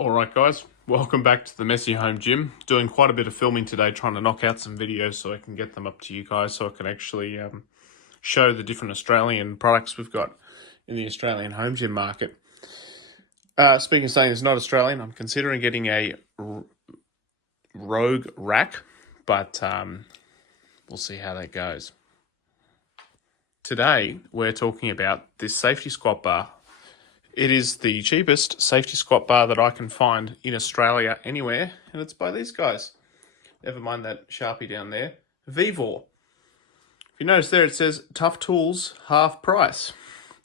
Alright guys, welcome back to the Messy Home Gym. Doing quite a bit of filming today, trying to knock out some videos so I can get them up to you guys, so I can actually show the different Australian products we've got in the Australian home gym market. Speaking of saying it's not Australian, I'm considering getting a Rogue rack, but we'll see how that goes. Today we're talking about this safety squat bar. It is the cheapest safety squat bar that I can find in Australia anywhere, and it's by these guys. Never mind that Sharpie down there. VEVOR. If you notice there, it says tough tools, half price.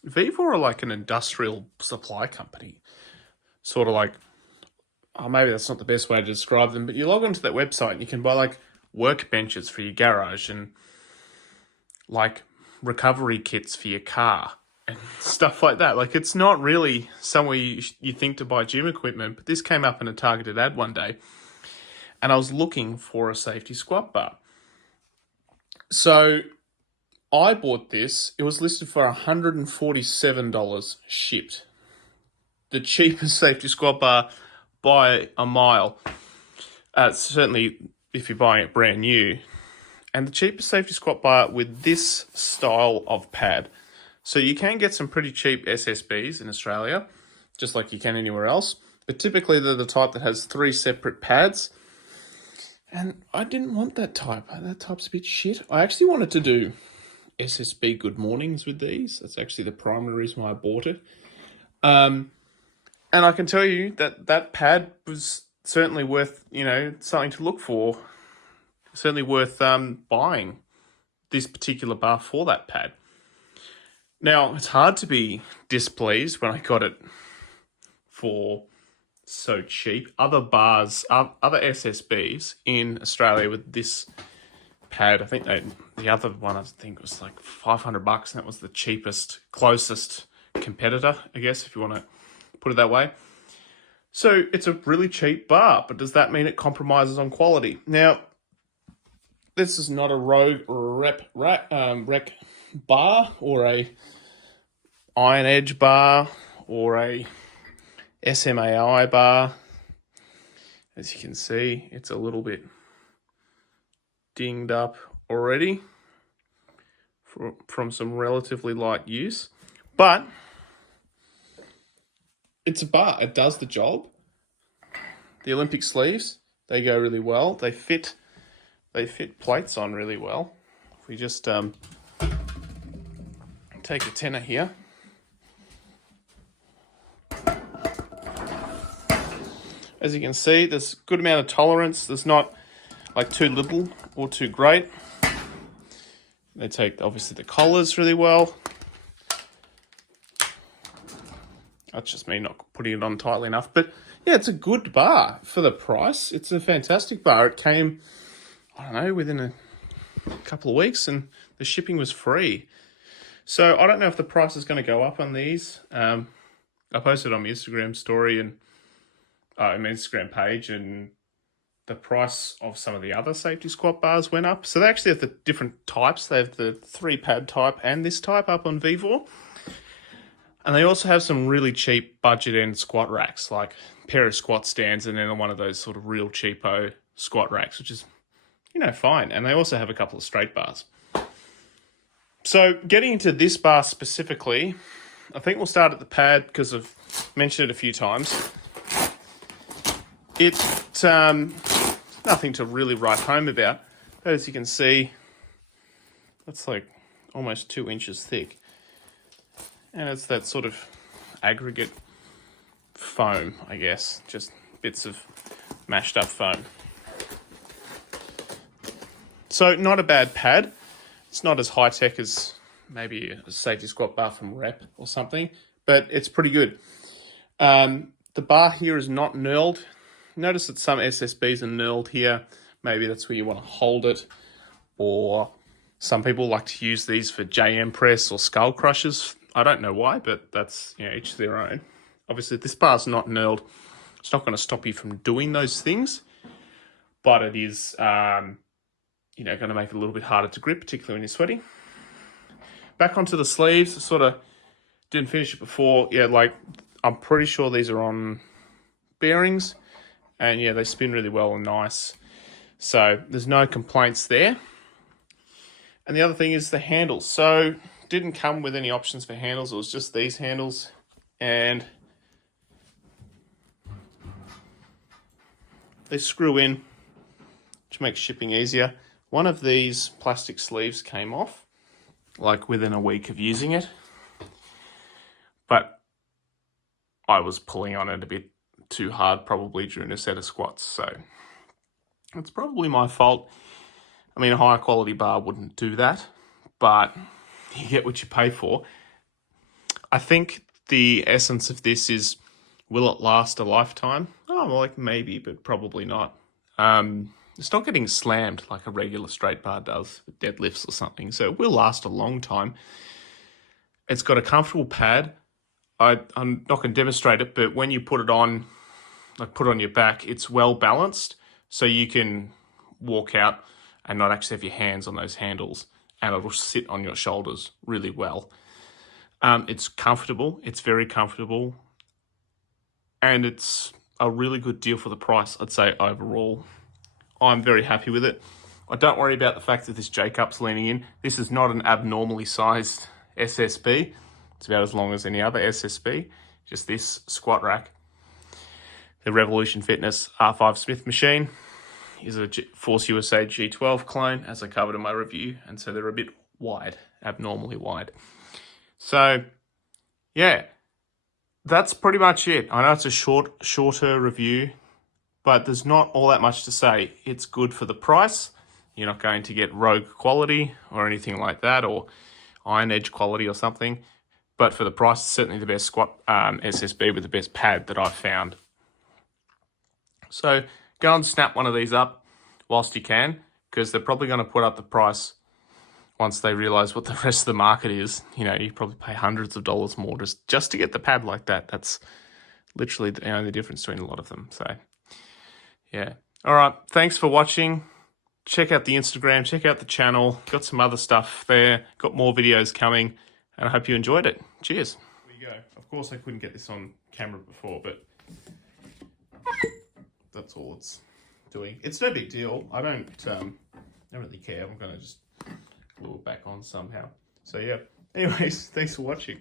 VEVOR are like an industrial supply company. Sort of like, oh, maybe that's not the best way to describe them, but you log onto that website and you can buy like workbenches for your garage and like recovery kits for your car and stuff like that. Like, it's not really somewhere you think to buy gym equipment, but this came up in a targeted ad one day, and I was looking for a safety squat bar. So I bought this. It was listed for $147 shipped. The cheapest safety squat bar by a mile. Certainly if you're buying it brand new. And the cheapest safety squat bar with this style of pad. So you can get some pretty cheap SSBs in Australia, just like you can anywhere else. But typically they're the type that has 3 separate pads. And I didn't want that type. That type's a bit shit. I actually wanted to do SSB good mornings with these. That's actually the primary reason why I bought it. And I can tell you that that pad was certainly worth, something to look for. Certainly worth buying this particular bar for that pad. Now, it's hard to be displeased when I got it for so cheap. Other bars, other SSBs in Australia with this pad, I think the other one was like $500, and that was the cheapest, closest competitor, I guess, if you want to put it that way. So it's a really cheap bar, but does that mean it compromises on quality? Now, this is not a Rogue rec bar or a Iron Edge bar or a SMAI bar. As you can see, it's a little bit dinged up already from some relatively light use, but it's a bar. It does the job. The Olympic sleeves, they go really well. They fit plates on really well. If we just take a tenner here. As you can see, there's a good amount of tolerance. There's not like too little or too great. They take, obviously, the collars really well. That's just me not putting it on tightly enough. But yeah, it's a good bar for the price. It's a fantastic bar. It came, I don't know, within a couple of weeks, and the shipping was free. So I don't know if the price is going to go up on these. I posted on my Instagram story and my Instagram page, and the price of some of the other safety squat bars went up. So they actually have the different types. They have the 3-pad type and this type up on VEVOR. And they also have some really cheap budget end squat racks, like a pair of squat stands and then one of those sort of real cheapo squat racks, which is, fine. And they also have a couple of straight bars. So getting into this bar specifically, I think we'll start at the pad because I've mentioned it a few times. It's nothing to really write home about. But as you can see, that's like almost 2 inches thick. And it's that sort of aggregate foam, I guess. Just bits of mashed up foam. So not a bad pad. It's not as high-tech as maybe a safety squat bar from Rep or something, but it's pretty good. The bar here is not knurled. Notice that some SSBs are knurled here. Maybe that's where you want to hold it. Or some people like to use these for JM press or skull crushers. I don't know why, but that's, each their own. Obviously, this bar's not knurled. It's not going to stop you from doing those things, but it is, going to make it a little bit harder to grip, particularly when you're sweating. Back onto the sleeves, sort of didn't finish it before. Yeah, like I'm pretty sure these are on bearings, and yeah, they spin really well and nice. So there's no complaints there. And the other thing is the handles. So didn't come with any options for handles. It was just these handles, and they screw in, which makes shipping easier. One of these plastic sleeves came off, like within a week of using it, but I was pulling on it a bit too hard probably during a set of squats, so it's probably my fault. I mean, a higher quality bar wouldn't do that, but you get what you pay for. I think the essence of this is, will it last a lifetime? Oh, well, like maybe, but probably not. It's not getting slammed like a regular straight bar does with deadlifts or something, so it will last a long time. It's got a comfortable pad. I'm not going to demonstrate it, but when you put it on, like put it on your back, it's well balanced, so you can walk out and not actually have your hands on those handles, and it'll sit on your shoulders really well. It's comfortable. It's very comfortable, and it's a really good deal for the price, I'd say, overall. I'm very happy with it. I don't worry about the fact that this J-cup's leaning in. This is not an abnormally sized SSB. It's about as long as any other SSB, just this squat rack. The Revolution Fitness R5 Smith machine is a Force USA G12 clone, as I covered in my review, and so they're a bit wide, abnormally wide. So, yeah, that's pretty much it. I know it's a shorter review, but there's not all that much to say. It's good for the price. You're not going to get rogue quality or anything like that, or iron edge quality or something. But for the price, it's certainly the best squat SSB with the best pad that I've found. So go and snap one of these up whilst you can, because they're probably going to put up the price once they realize what the rest of the market is. You know, you probably pay hundreds of dollars more just to get the pad like that. That's literally the only difference between a lot of them. So, yeah. All right. Thanks for watching. Check out the Instagram. Check out the channel. Got some other stuff there. Got more videos coming. And I hope you enjoyed it. Cheers. There you go. Of course, I couldn't get this on camera before, but that's all it's doing. It's no big deal. I don't really care. I'm going to just glue it back on somehow. So, yeah. Anyways, thanks for watching.